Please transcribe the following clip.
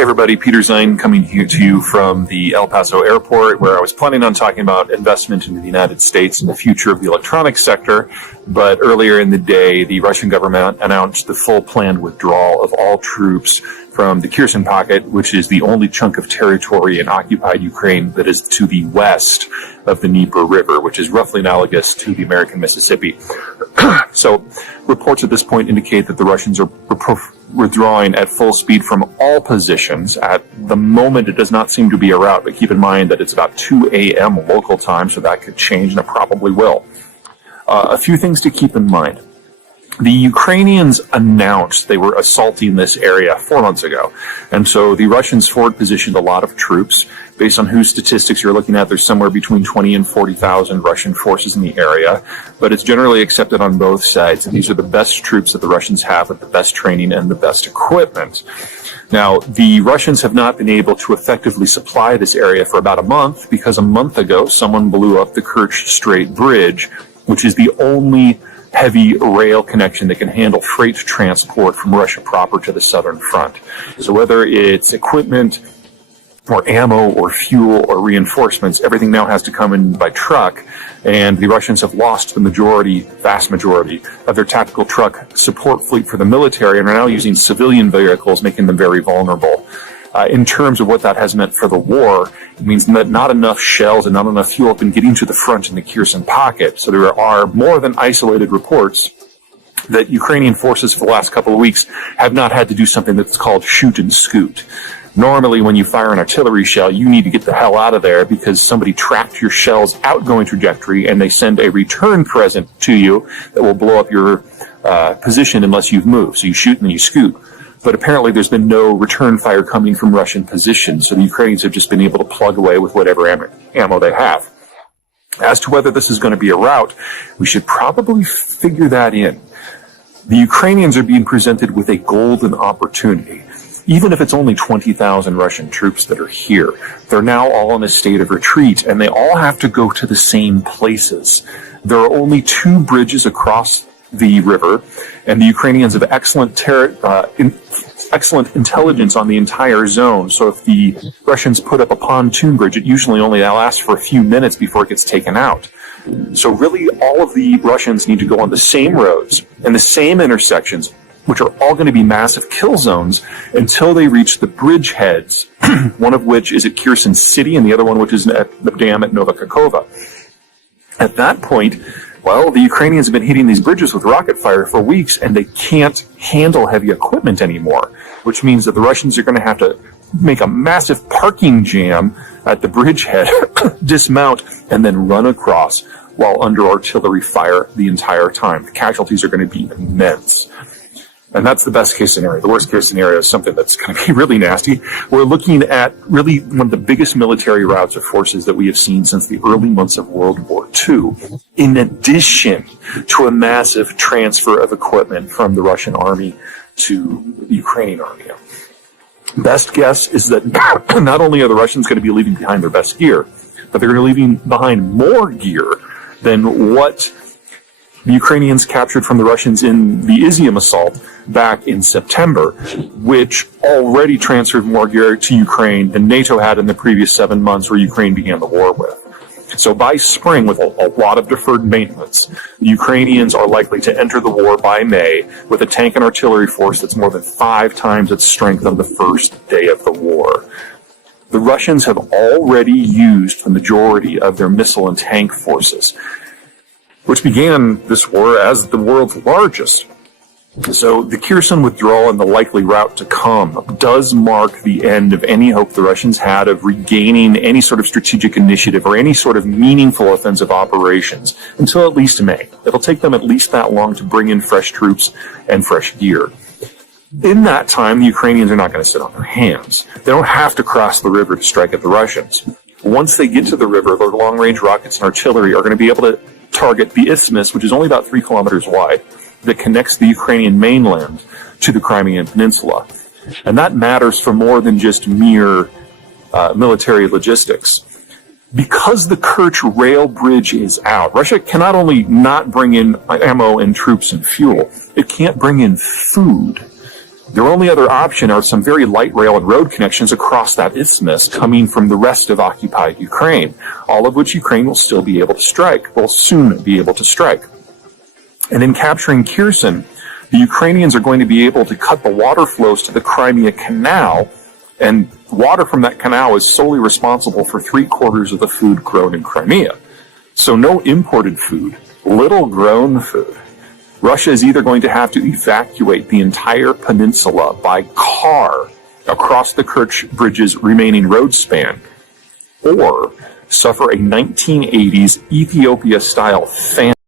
Hey everybody, Peter Zeihan coming here to you from the El Paso airport, where I was planning on talking about investment in the United States and the future of the electronics sector. But earlier in the day, the Russian government announced the full planned withdrawal of all troops from the Kherson pocket, which is the only chunk of territory in occupied Ukraine that is to the west of the Dnieper River, which is roughly analogous to the American Mississippi. So reports at this point indicate that the Russians are withdrawing at full speed from all positions. At the moment, it does not seem to be a rout, but keep in mind that it's about 2 a.m. local time, so that could change, and it probably will. A few things to keep in mind. The Ukrainians announced they were assaulting this area 4 months ago, and so the Russians forward positioned a lot of troops. Based on whose statistics you're looking at, there's somewhere between 20 and 40,000 Russian forces in the area, but it's generally accepted on both sides, and these are the best troops that the Russians have with the best training and the best equipment. Now, the Russians have not been able to effectively supply this area for about a month, because a month ago someone blew up the Kerch Strait Bridge, which is the only heavy rail connection that can handle freight transport from Russia proper to the southern front. So whether it's equipment or ammo or fuel or reinforcements, everything now has to come in by truck, and the Russians have lost the vast majority of their tactical truck support fleet for the military and are now using civilian vehicles, making them very vulnerable. In terms of what that has meant for the war, it means that not enough shells and not enough fuel have been getting to the front in the Kherson pocket. So there are more than isolated reports that Ukrainian forces for the last couple of weeks have not had to do something that's called shoot and scoot. Normally, when you fire an artillery shell, you need to get the hell out of there because somebody tracked your shell's outgoing trajectory and they send a return present to you that will blow up your position unless you've moved. So you shoot and then you scoot. But apparently there's been no return fire coming from Russian positions, so the Ukrainians have just been able to plug away with whatever ammo they have. As to whether this is going to be a rout, we should probably figure that in. The Ukrainians are being presented with a golden opportunity. Even if it's only 20,000 Russian troops that are here, they're now all in a state of retreat, and they all have to go to the same places. There are only 2 bridges across the river, and the Ukrainians have excellent intelligence on the entire zone. So if the Russians put up a pontoon bridge, it usually only lasts for a few minutes before it gets taken out. So really, all of the Russians need to go on the same roads and the same intersections, which are all going to be massive kill zones until they reach the bridge heads, one of which is at Kherson City and the other one which is at the dam at Nova Kakova. At that point, well, the Ukrainians have been hitting these bridges with rocket fire for weeks, and they can't handle heavy equipment anymore, which means that the Russians are going to have to make a massive parking jam at the bridgehead, dismount, and then run across while under artillery fire the entire time. The casualties are going to be immense. And that's the best case scenario. The worst case scenario is something that's going to be really nasty. We're looking at really one of the biggest military routs of forces that we have seen since the early months of World War II, in addition to a massive transfer of equipment from the Russian army to the Ukrainian army. Best guess is that not only are the Russians going to be leaving behind their best gear, but they're going to be leaving behind more gear than what the Ukrainians captured from the Russians in the Izium assault back in September, which already transferred more gear to Ukraine than NATO had in the previous 7 months where Ukraine began the war with. So by spring, with a lot of deferred maintenance, the Ukrainians are likely to enter the war by May with a tank and artillery force that's more than 5 times its strength on the first day of the war. The Russians have already used the majority of their missile and tank forces, which began this war as the world's largest. So the Kherson withdrawal and the likely route to come does mark the end of any hope the Russians had of regaining any sort of strategic initiative or any sort of meaningful offensive operations until at least May. It'll take them at least that long to bring in fresh troops and fresh gear. In that time, the Ukrainians are not going to sit on their hands. They don't have to cross the river to strike at the Russians. Once they get to the river, their long-range rockets and artillery are going to be able to target the isthmus, which is only about 3 kilometers wide, that connects the Ukrainian mainland to the Crimean Peninsula. And that matters for more than just mere military logistics. Because the Kerch rail bridge is out, Russia cannot only not bring in ammo and troops and fuel, it can't bring in food. Their only other option are some very light rail and road connections across that isthmus coming from the rest of occupied Ukraine, all of which Ukraine will still be able to strike, will soon be able to strike. And in capturing Kherson, the Ukrainians are going to be able to cut the water flows to the Crimea Canal, and water from that canal is solely responsible for 3/4 of the food grown in Crimea. So no imported food, little grown food. Russia is either going to have to evacuate the entire peninsula by car across the Kerch Bridge's remaining road span, or suffer a 1980s Ethiopia-style famine